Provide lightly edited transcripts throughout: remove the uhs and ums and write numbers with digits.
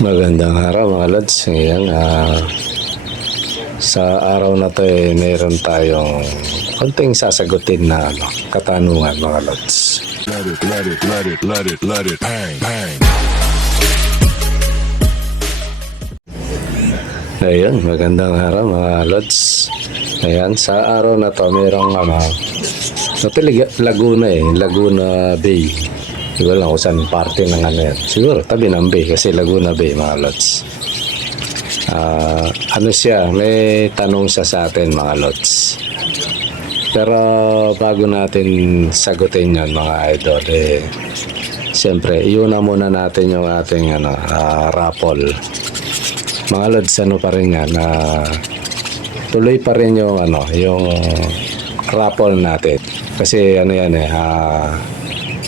Magandang araw mga lods. Ngayon, sa araw na to mayroon tayong konting sasagutin na katanungan mga lods. Let it, bang, bang. Ayun, magandang araw mga lods. Ayan, sa araw na to mayroong Laguna Bay. Siguro lang kung saan parte ng yan. Siguro tabi ng Bay kasi Laguna Bay mga lods. May tanong siya sa atin mga lods. Pero bago natin sagutin yan mga idol, siyempre iuna muna natin yung ating raffle. Mga lods, pa rin yan, tuloy pa rin yung yung raffle natin. Kasi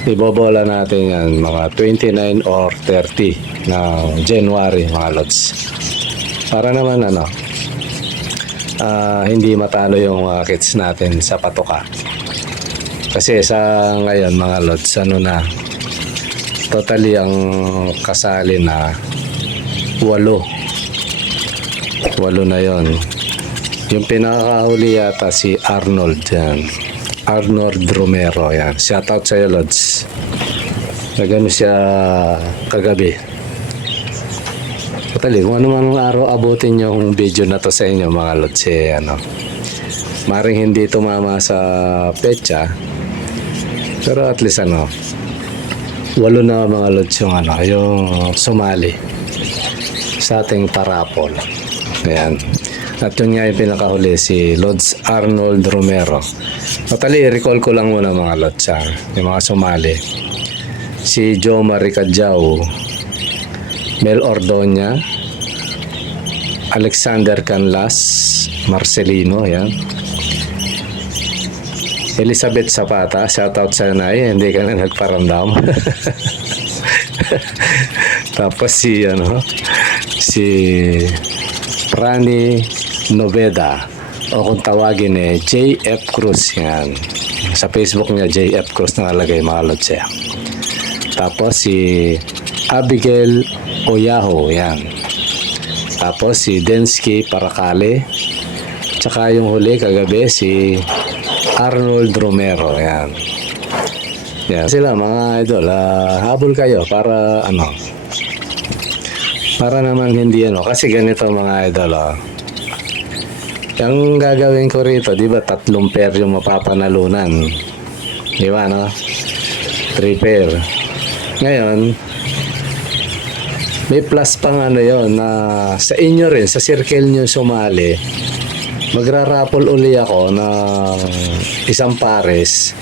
ibobola natin yan mga 29 or 30 ng January mga lods. Para naman hindi matalo yung kids natin sa patoka. Kasi sa ngayon mga lods, totally ang kasali na 8 na yon. Yung pinakahuli yata si Arnold yan. Arnold Romero yan. Shoutout sa iyo lods. Nagano siya kagabi. Totally, kung ano man araw abutin yung video na to sa inyo mga lods, maring hindi tumama sa petsa, pero at least 8 na mga lods yung sumali sa ating parapol. Ayan. At yun nga yung pinakahuli, si Lods Arnold Romero. Totally, recall ko lang muna mga lods, yung mga sumali. Si Joe Maricadjao, Mel Ordoña, Alexander Canlas, Marcelino, yan. Elizabeth Zapata, shoutout sa Nay, hindi ka na nagparamdam. Tapos si Rani Noveda, o kung tawagin JF Cruz, yan. Sa Facebook niya JF Cruz nakalagay mga lods yan. Tapos si Abigail Oyaho, yan. Tapos si Densky Paracale, tsaka yung huli kagabi si Arnold Romero, yan. Yan sila mga idol, habol kayo para para naman hindi kasi ganito mga idol, yung gagawin ko rito, di ba 3 pair yung mapapanalunan, di ba 3 pair. Ngayon may plus pang yon na sa inyo rin, sa circle nyo sumali, magra-raffle uli ako ng isang pares,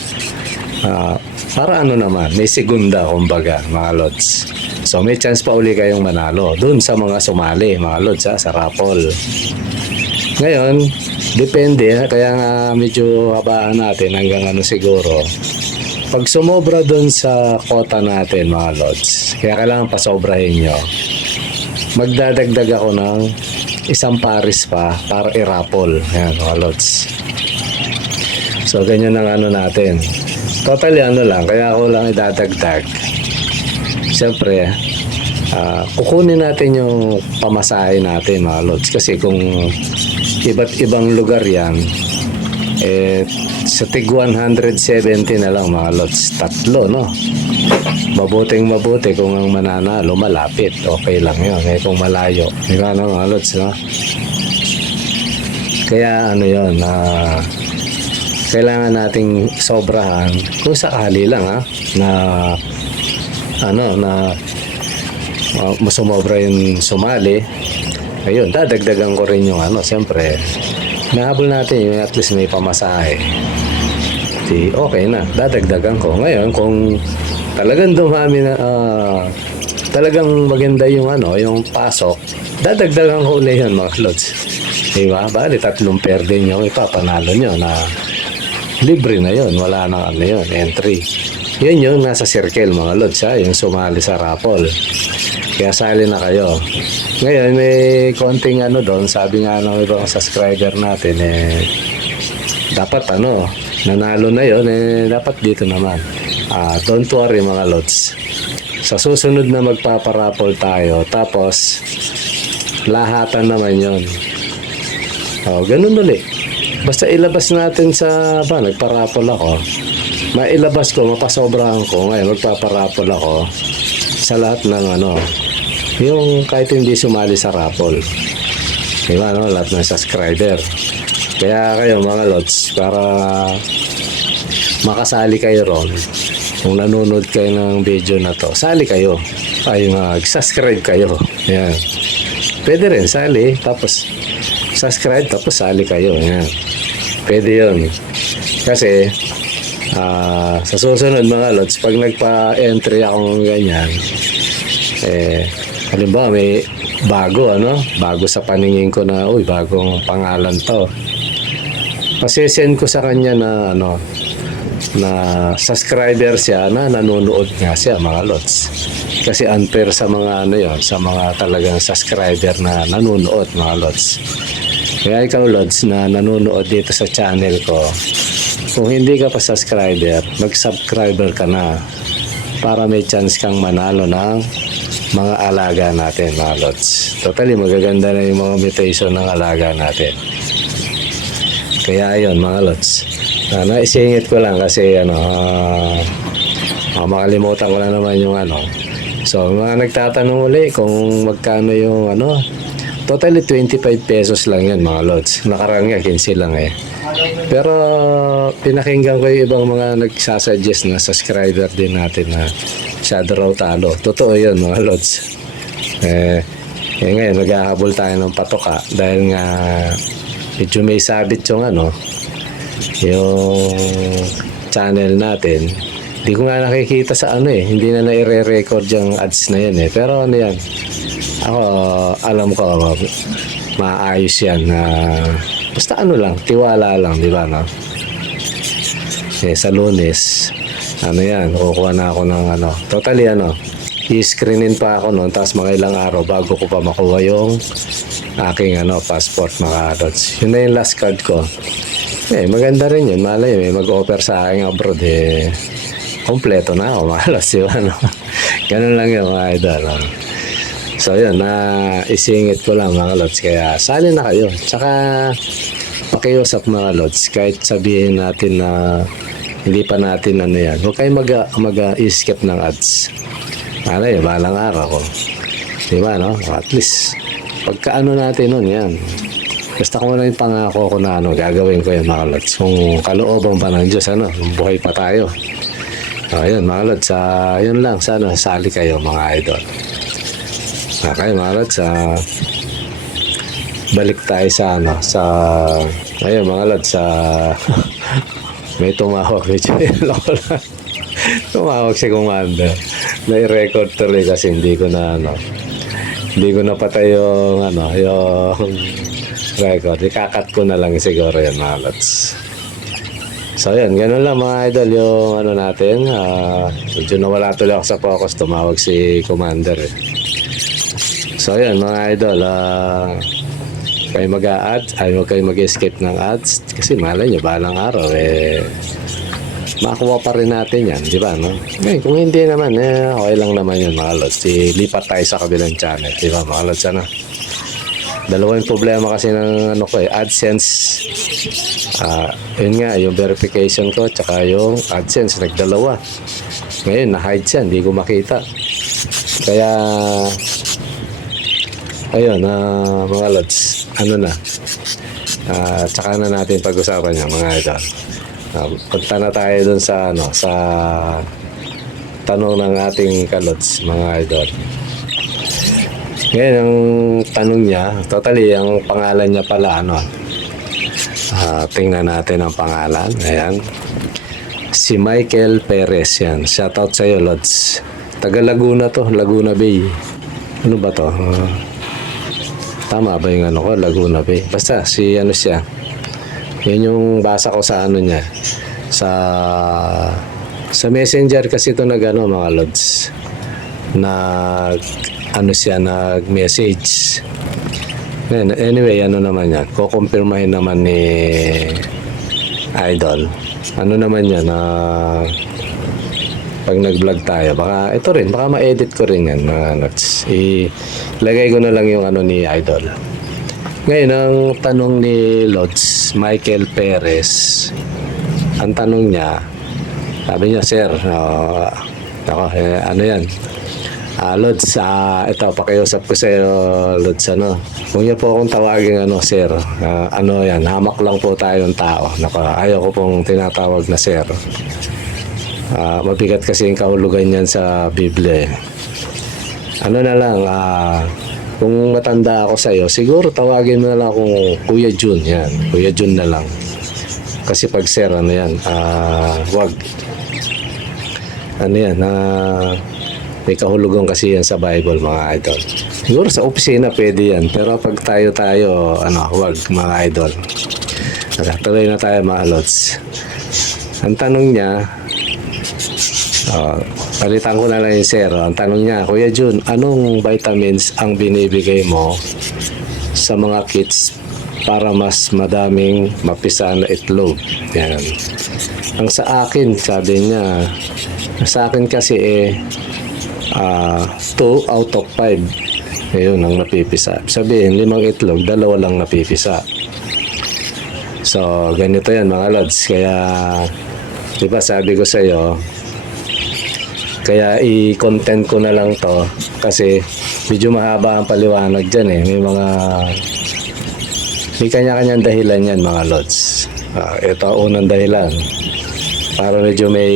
para naman, may segunda kumbaga mga lods. So may chance pa uli kayong manalo dun sa mga sumali mga lods sa raffle. Ngayon, depende, kaya nga medyo habaan natin hanggang siguro. Pag sumobra dun sa quota natin mga lods, kaya kailangan pasobrahin nyo, magdadagdag ako ng isang pares pa para i-raffle. Ayan mga lods. So ganyan ang natin. Totally lang, kaya ako lang idadagdag. Siyempre, kukunin natin yung pamasahe natin mga lods. Kasi kung iba't ibang lugar yan, sa tig 170 na lang mga lods, 3, mabuti kung ang mananalo malapit, okay lang yun. Kung malayo, di ba mga lods, kaya kailangan nating sobrahan kung sakali lang na masumobra yung sumali. Ayun, dadagdagan ko rin yung siyempre nahabol natin yung at least may pamasahe. Okay na, dadagdagan ko. Ngayon kung talagang dumami na talagang maganda yung yung pasok, dadagdagan ko ulit yun mga lods. Diba? Bali 3 pair din yung ipapanalo nyo na libre na yun, wala nang yun, entry. Yun yung nasa circle mga lods, yung sumali sa raffle. Kaya sali na kayo. Ngayon may konting doon, sabi nga ng ibang subscriber natin, dapat nanalo na yun, dapat dito naman. Don't worry mga lods. Sa susunod na magpaparapol tayo, tapos lahatan naman yon. Ganun ulit. Basta ilabas natin sa, nagparapol ako. Mailabas ko, mapasobrahan ko. Ngayon, magpaparapol ako sa lahat ng yung kahit hindi sumali sa rapol. Diba, lahat ng subscriber. Kaya kayo mga lods, para makasali kayo ron, kung nanonood kayo ng video na to, sali kayo. Subscribe kayo. Yan. Pwede rin, sali. Tapos, subscribe, tapos sali kayo. Yan. Pwede yun. Kasi, sa susunod mga lods, pag nagpa-entry akong ganyan, halimbawa may bago sa paningin ko na, bagong pangalan to. Masisend ko sa kanya na, na subscriber siya, na nanonood nga siya mga lods. Kasi unfair sa mga sa mga talagang subscriber na nanonood mga lods. Kaya ikaw lods na nanonood dito sa channel ko, kung hindi ka pa subscriber, mag-subscriber ka na para may chance kang manalo ng mga alaga natin mga lods. Totally magaganda na yung mga mutation ng alaga natin. Kaya ayun mga lods, naisingit ko lang kasi makalimutan ko na naman yung So mga nagtatanong uli kung magkano yung totally 25 pesos lang yan mga lods. Nakaraan nga 15 lang Pero pinakinggan ko yung ibang mga nagsasuggest na subscriber din natin na masyado raw talo. Totoo yun mga lods. Ngayon naghahabol tayo ng patoka dahil nga medyo may sabit yung yung channel natin. Hindi ko nga nakikita sa hindi na nai-record yung ads na yan pero yan, ako alam ko maayos yan na basta lang, tiwala lang, di ba sa Lunes yan, kukuha na ako ng totally i-screenin pa ako noon, tapos mga ilang araw bago ko pa makuha yung aking passport mga lods. Yun na yung last card ko. Maganda rin yun, malay mag-offer sa akin abroad kompleto na ako mga lods, diba ganun lang yun mga idol So yun, isingit ko lang mga lods, kaya sali na kayo. Tsaka pakiusap mga lods, kahit sabihin natin na hindi pa natin yan, huwag kayo mag-skip ng ads. Balang araw ko, diba at least pagkaano natin nun yan, basta kung yung pangako ko na gagawin ko yan mga lods, kung kalooban pa ng Diyos buhay pa tayo. Ayun mga lods, yun lang, sana sali kayo mga idol. Okay mga lods, balik tayo sa ayun mga lods, may tumawag tumawag si Commander. Nai-record tuloy kasi hindi ko na patay yung yung record. Ikakat ko na lang siguro yan mga lods. So yan, ganun lang mga idol yung natin. Medyo nawala tuloy ako sa focus, tumawag si Commander So yan mga idol, kayo mag-a-ads, huwag kayo mag-escape ng ads kasi malay nyo balang araw makuha pa rin natin yan, di ba kung hindi naman okay lang naman yun mga lods. Lipat tayo sa kabilang channel, di ba mga lods dalawang problema kasi ng AdSense. Yun nga, yung verification ko tsaka yung AdSense, nagdalawa. Ngayon, na-hide siya, hindi ko makita. Kaya, ayun, mga lods, tsaka na natin pag-usapan niya, mga idol. Punta na tayo dun sa, sa tanong ng ating kalods, mga idol. Ngayon, ang tanong niya, totally, ang pangalan niya pala, tingnan natin ang pangalan. Ayan. Si Michael Perez, yan. Shoutout sa'yo, Lods. Taga Laguna to, Laguna Bay. Ano ba to? Tama ba yung ko? Laguna Bay. Basta, siya. Yan yung basa ko sa niya. Sa messenger kasi ito mga Lods. Siya nag-message. Anyway, naman yan. Kukumpirmahin naman ni Idol. Naman yan pag nag-vlog tayo. Baka ito rin, baka ma-edit ko rin yan mga nuts. Ilagay ko na lang yung ano ni Idol. Ngayon, ang tanong ni Lods Michael Perez, ang tanong niya, sabi niya, Sir, ano yan? Lods, ito, pakiusap ko sa iyo, Lods, ano. Kung niyo po akong tawagin, ano, Sir, ano yan, hamak lang po tayong tao. Ayaw ko pong tinatawag na Sir. Mabigat kasi yung kahulugan yan sa Biblia. Ano na lang, kung matanda ako sa iyo, siguro tawagin mo na lang akong Kuya Jun, yan. Kuya Jun na lang. Kasi pag Sir, ano yan, wag. Ano yan, may kahulugan kasi yan sa Bible, mga idol. Siguro sa opisina pwede yan, pero pag tayo, ano, wag, mga idol. Tuloy na tayo, mga lods. Ang tanong niya, palitan ko na lang yung Sir. Ang tanong niya, Kuya Jun, anong vitamins ang binibigay mo sa mga kids para mas madaming mapisa na itlog? Yan. Ang sa akin, sabi niya, sa akin kasi 2 out of 5. Ayun ang napipisa. Sabihin, 5 itlog, 2 lang napipisa. So, ganito yan mga lods. Kaya, di ba sabi ko sa iyo, kaya i-content ko na lang to kasi medyo mahaba ang paliwanag dyan eh. May kanya-kanyang dahilan yan mga lods. Ito ang unang dahilan. Para medyo may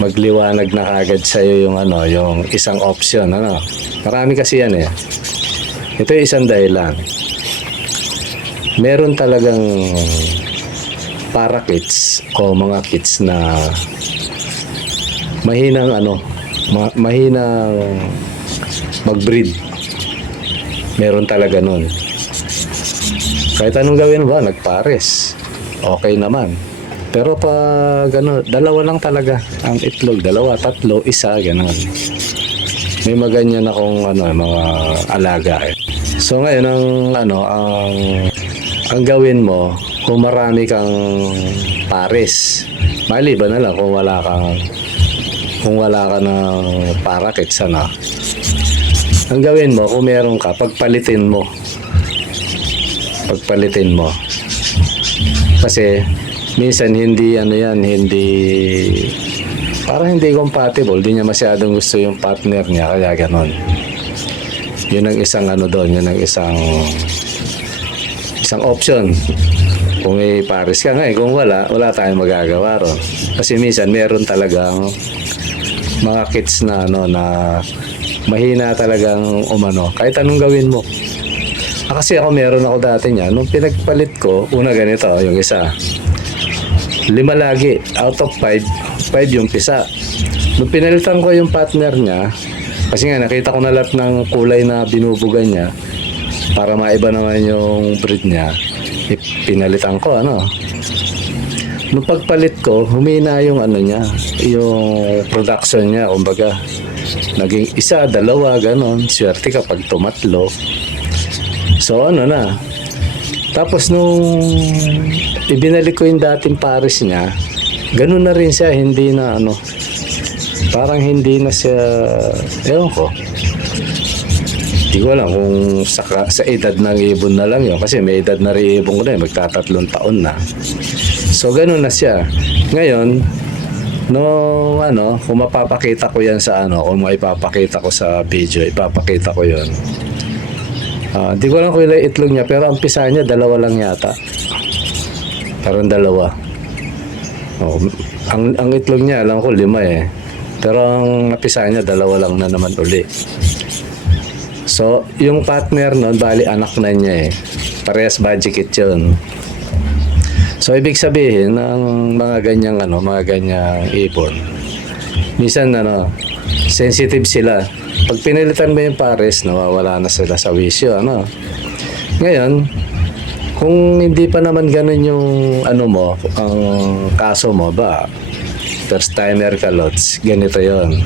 magliwanag na agad sa iyo yung ano, yung isang option, ano. Marami kasi yan eh. Ito yung isang dahilan. Meron talagang para kids o mga kids na mahinang mahinang mag-breed. Meron talaga nun. Kahit anong gawin ba, nagpares. Okay naman. Pero pag 2 lang talaga ang itlog, 2, 3, 1, gano'n. May maganyan akong mga alaga eh. So ngayon ang gawin mo kung marami kang pares. Maliban na lang kung wala ka ng parakits, ano. Ang gawin mo, kung meron ka, pagpalitin mo. Kasi, minsan parang hindi compatible. Hindi niya masyadong gusto yung partner niya, kaya ganon. Yun ang isang yun ang isang option. Kung may pares ka nga kung wala tayong magagawa ron. Kasi minsan meron talagang mga kids na na mahina talagang kahit anong gawin mo. Kasi ako meron ako dati niya, nung pinagpalit ko, una ganito, yung isa 5 lagi, out of 5 yung pisa. Nung pinalitan ko yung partner niya, kasi nga nakita ko na lahat ng kulay na binubugan niya para maiba naman yung breed niya, pinalitan ko, Nung pagpalit ko, humina yung niya, yung production niya, kumbaga. Naging 1, 2, ganon. Swerte kapag tumatlo. So, Tapos nung ibinalik ko yung dating pares niya, ganon na rin siya, hindi na parang hindi na siya, ewan ko. Hindi ko alam kung sa edad ng ibon na lang yun. Kasi may edad na rin ibon ko na yun, magta3 taon na. So, ganun na siya. Ngayon, kung mapapakita ko yan sa kung maipapakita ko sa video, ipapakita ko yun. Di ko lang kung ilang itlog niya, pero ang pisa niya, 2 lang yata. Parang 2. Ang itlog niya, alam ko 5 eh. Pero ang napisa niya, 2 lang na naman uli. So, yung partner nun, bali anak na niya eh. Parehas budget yun. So, ibig sabihin, ng mga ganyang ipon, minsan, sensitive sila. Pag pinilitan mo yung pares, nawawala na sila sa wisyo, Ngayon, kung hindi pa naman ganun yung, ang kaso mo, first timer ka, lots, ganito yon.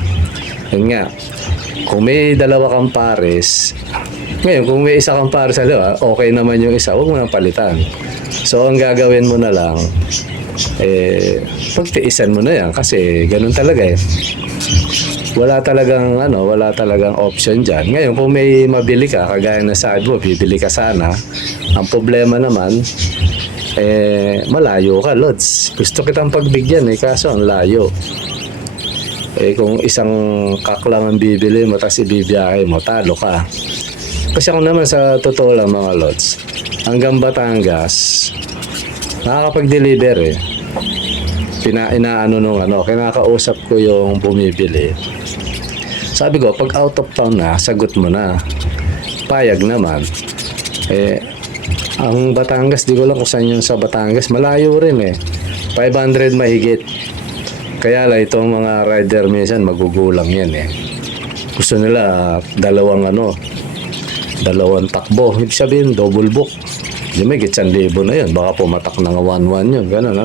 Yun nga, kung may 2 kang pares, ngayon, kung may 1 kang pares, okay naman yung isa, huwag mo nang palitan. So, ang gagawin mo na lang, pagtiisan mo na yan kasi ganun talaga eh. Wala talagang option diyan. Ngayon kung may mabili ka, kagaya na sabi mo, bibili ka sana. Ang problema naman malayo ka, Lods. Gusto kitang pagbigyan kaso ang layo. Kung isang kak lang ang bibili mo tapos ibibiyahe mo, talo ka. Kasi ako naman sa totoo lang mga Lods, hanggang Batangas nakakapag-deliver kinakausap ko yung bumibili. Sabi ko, pag out of town na, sagot mo na. Payag naman. Ang Batangas, di ko lang kung saan yun sa Batangas. Malayo rin 500 mahigit. Kaya lang itong mga rider minsan magugulang yan Gusto nila dalawang takbo. Ibig sabihin, double book. Di may gitsan libo na yun. Baka pumatak na nga 1-1 yun. Ganun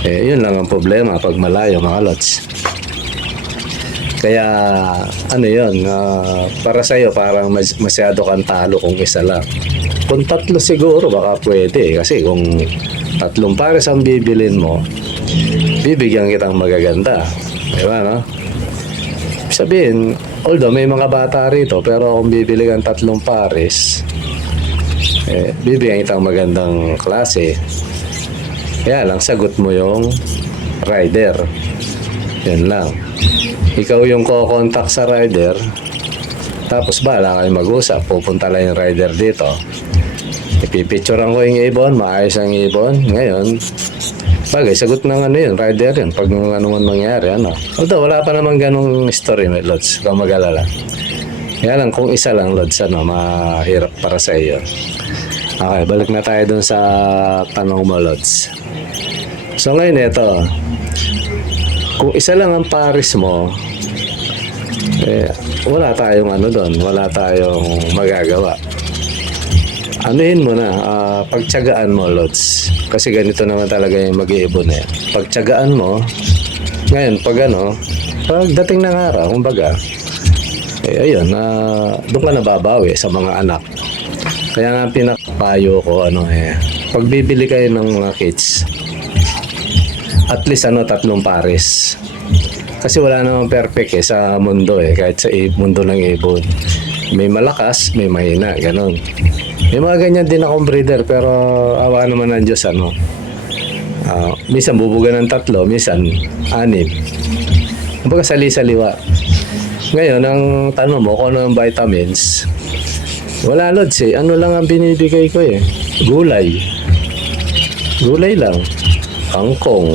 yun lang ang problema pag malayo mga Lods. Kaya para sa'yo parang masyado kang talo kung isa lang. Kung tatlo siguro baka pwede kasi kung 3 pares ang bibilin mo, bibigyan kitang magaganda. Diba no? Sabihin, although may mga bata rito pero kung bibili kang 3 pares, bibigyan kitang magandang klase. Kaya lang sagot mo yung rider. Yan lang. Ikaw yung ko-contact sa rider, tapos bahala kayo mag-usap. Pupunta lang yung rider dito. Ipipicturean ko yung ibon, maayos ang ibon. Ngayon, bagay, sagot ng yun, rider yun. Pag man mangyari, Although, wala pa naman ganong story, Lods. Kung mag-alala. Kaya lang, kung isa lang, Lods, mahirap para sa iyo. Okay, balik na tayo dun sa tanong mo, Lods. So, ngayon, ito. Kung isa lang ang pares mo, wala tayong doon, wala tayong magagawa. Anuhin mo na, pagtiyagaan mo, Lods. Kasi ganito naman talaga yung mag-iibon Pagtiyagaan mo, ngayon, pagdating ng araw, kumbaga, doon ka nababawi sa mga anak. Kaya nga pinakapayo ko, pagbibili kayo ng mga kids, at least 3 pares. Kasi wala namang perfect sa mundo kahit sa mundo ng ibon. May malakas, may mahina, ganon. May mga ganyan din akong breeder pero awa naman ng Diyos minsan bubuga ng 3, minsan 6. Kumbaga sali-saliwa. Ngayon, ang tanong mo kung ano ang vitamins, wala, Lods ano lang ang binibigay ko gulay. Gulay lang. Kangkong.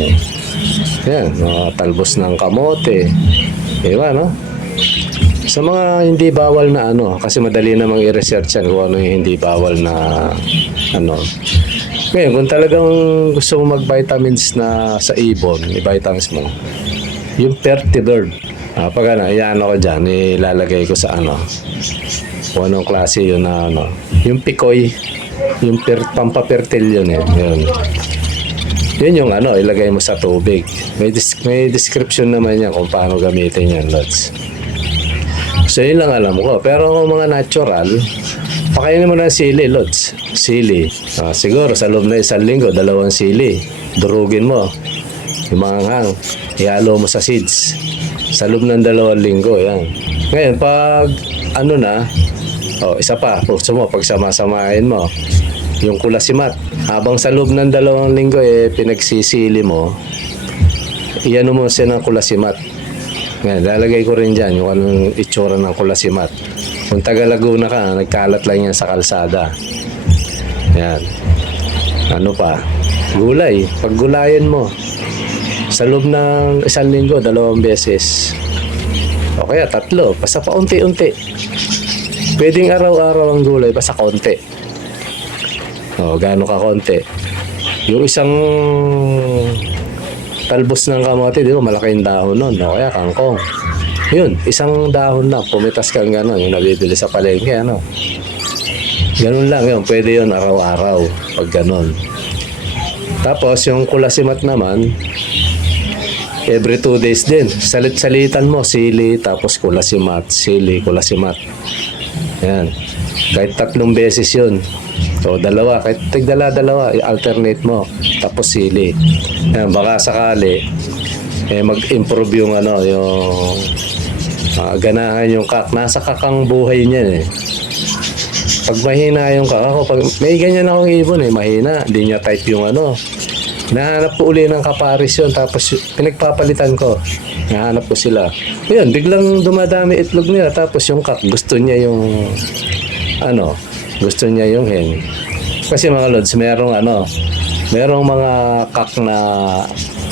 Yan, talbos ng kamote. Diba, no? Sa mga hindi bawal na kasi madali namang i-research yan kung ano yung hindi bawal na Ngayon, kung talagang gusto mo mag-vitamins na sa ibon, i-vitamins mo, yung Fertibird. Pag iyan ako dyan, ilalagay ko sa kung anong klase yun na yung Picoy, yung pampapertil yun Yun. Yun yung ilagay mo sa tubig. May description naman yan kung paano gamitin yan, Lods. So yun lang alam ko. Pero kung mga natural, pakainin mo ng sili, Lods. Sili. Siguro sa loob na 1 linggo, 2 sili. Durugin mo. Yung mga hang. Ihalo mo sa seeds. Sa loob ng 2 linggo, yan. Ngayon, pag isa pa, gusto mo, pag sama-samahin mo, yung kulasimat. Habang sa loob ng 2 linggo pinagsisili mo, iyan mo siya ng kulasimat. Ngayon, lalagay ko rin dyan yung anong itsura ng kulasimat. Kung taga Laguna ka, nagkalat lang yan sa kalsada. Yan. Pa? Gulay. Paggulayan mo. Sa loob ng 1 linggo, 2 beses. O kaya 3. Basta pa unti-unti. Pwedeng araw-araw ang gulay, basta konti. Gaano ka konti. Yung isang talbos ng kamote, di ba, malaking dahon nun. Kaya kangkong. Yun, isang dahon lang. Pumitas kang gano'n, yung nabibili sa palengke, Ganun lang yun. Pwede yun araw-araw. Pag gano'n. Tapos, yung kulasimat naman, every 2 days din. Salit-salitan mo, sili, tapos kulasimat, sili, kulasimat. Yan. Kahit 3 beses yun. So, dalawa. Kahit tigdala-dalawa, alternate mo. Tapos sili. Yan, baka sakali, mag-improve yung ganahan yung kak. Nasa kakang buhay niyan eh. Pag mahina yung kak, ako, pag may ganyan akong ibon mahina. Hindi niya type yung Nahanap ko uli ng kaparis yun. Tapos pinagpapalitan ko. Nahanap ko sila. Ayun, biglang dumadami itlog niya. Tapos yung kak, gusto niya yung gusto niya yung hen. Kasi mga lods, merong mga kak na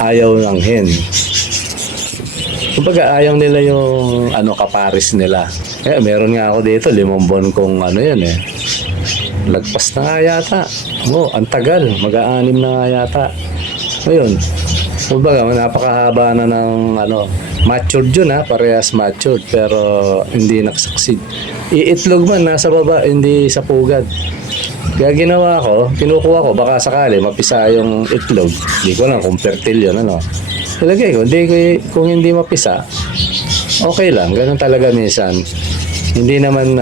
ayaw ng hen. Kumbaga, ayaw nila yung kaparis nila. Meron nga ako dito, 5 buwan kong yan eh. Lagpas na nga yata. Ang tagal. Mag-aanim na nga yata. Ayun. Kumbaga, napakahaba na ng matured yun parehas matured. Pero hindi nakasucceed. Iitlog man, nasa baba, hindi sa pugad. Kaya ginawa ko, kinukuha ko, baka sakali mapisa yung itlog. Hindi ko lang kung fertile yun, Ilagay ko, kung hindi mapisa, okay lang. Ganun talaga minsan. Hindi naman,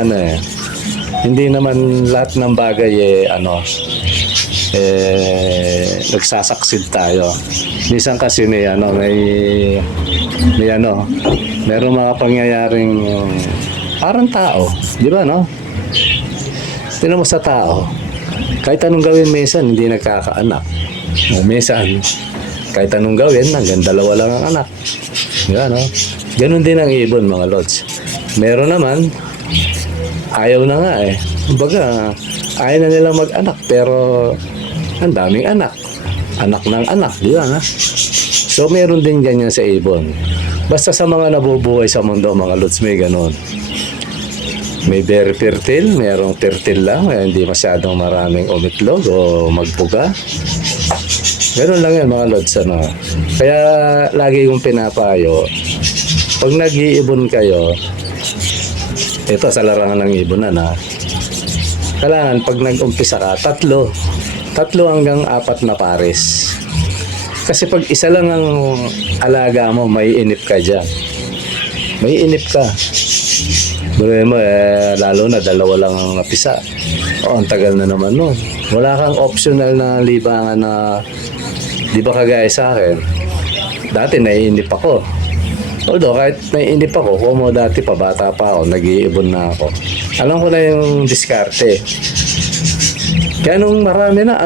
hindi naman lahat ng bagay, nagsasaksid tayo. Minsan kasi merong mga pangyayaring parang tao. Di ba, Tingnan mo sa tao. Kahit anong gawin minsan, hindi nagkakaanak. Minsan, kahit anong gawin, hanggang 2 lang ang anak. Yan, ganun din ang ibon, mga lods. Meron naman, ayaw na nga eh. Kumbaga, ayaw na nilang mag-anak, pero ang daming anak. Anak ng anak, di ba? So, meron din ganyan sa ibon. Basta sa mga nabubuhay sa mundo, mga lods, may ganun. May very fertile, mayroong fertile lang, hindi masyadong maraming umitlog o magpuga. Ganun lang yan mga lods. Kaya lagi kong pinapayo, pag nag-iibon kayo, ito sa larangan ng ibonan kailangan pag nag-umpisa ka, 3 hanggang 4 na pares. Kasi pag isa lang ang alaga mo, may inip ka dyan. May inip ka. Buray mo, lalo na 2 lang ang napisa. Ang tagal na naman nun. Wala kang optional na libangan na, di ba kagaya sa akin, dati naiinip ako. Although kahit naiinip ako, kung dati pa, bata pa ako, nag-iibon na ako. Alam ko na yung diskarte. Kaya nung marami na,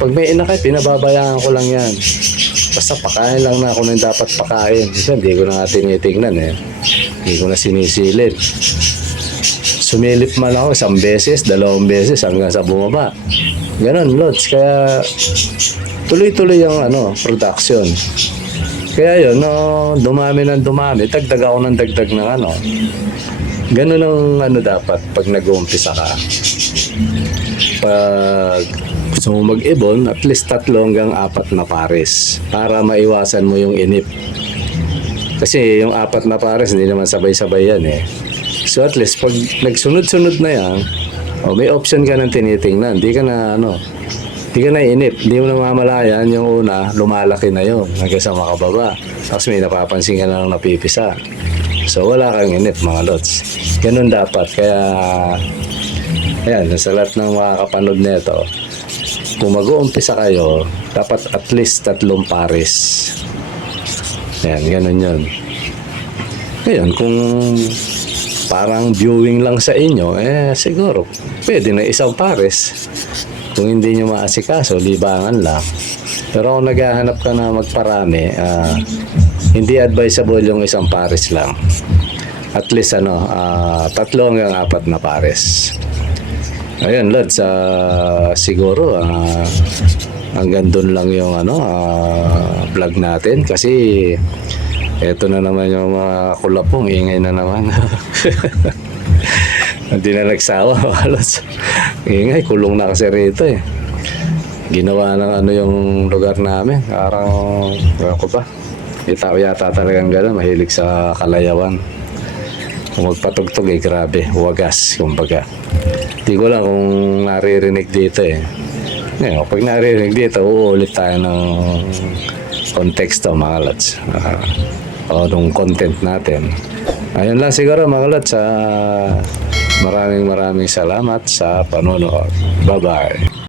pag may inakay, pinababayaan ko lang yan. Basta pakain lang na ako nang dapat pakain. Kasi hindi ko na nga tinitingnan Hindi ko na sinisilip. Sumilip man ako 1 beses, 2 beses hanggang sa bumaba. Ganon, lods. Kaya tuloy-tuloy yung production. Kaya yun, dumami ng dumami. Dagdag ako ng dagdag ng Ganon ang dapat pag nag-uumpisa ka. Pag gusto mo mag-ibon, at least 3 hanggang 4 na pares para maiwasan mo yung inip. Kasi yung 4 na pares, hindi naman sabay-sabay yan So at least, pag nagsunod-sunod na yan, may option ka ng tinitingnan. Di ka na, di ka na inip. Di mo na mamalayan yung una, lumalaki na yun hanggang sa makababa. Tapos may napapansin ka na lang napipisa. So wala kang inip, mga lods. Ganun dapat. Kaya, ayan, sa lahat ng mga kapanood nito, kung mag-uumpisa kayo, dapat at least 3 pares. Ayan, ganun yun. Ngayon, kung parang viewing lang sa inyo, siguro, pwede na 1 pares. Kung hindi nyo maasikaso, libangan lang. Pero kung naghahanap ka na magparami, hindi advisable yung 1 pares lang. At least, 3 hanggang 4 na pares. Ayun, Lods, siguro, hanggang doon lang yung vlog natin. Kasi, eto na naman yung mga kulapong, ingay na naman. Hindi na nagsawa, halos. Ingay, kulong na kasi rito Ginawa ng yung lugar namin. Parang, ko ba? May tao yata talagang gano'n, mahilig sa kalayawan. Kung magpatugtog grabe, wagas, kumbaga. Hindi ko lang kung naririnig dito Ngayon, pag naririnig dito, uulit tayo ng konteksto, mga lods. O nung content natin. Ayun lang siguro, mga lods. Maraming salamat sa panonood. Bye-bye.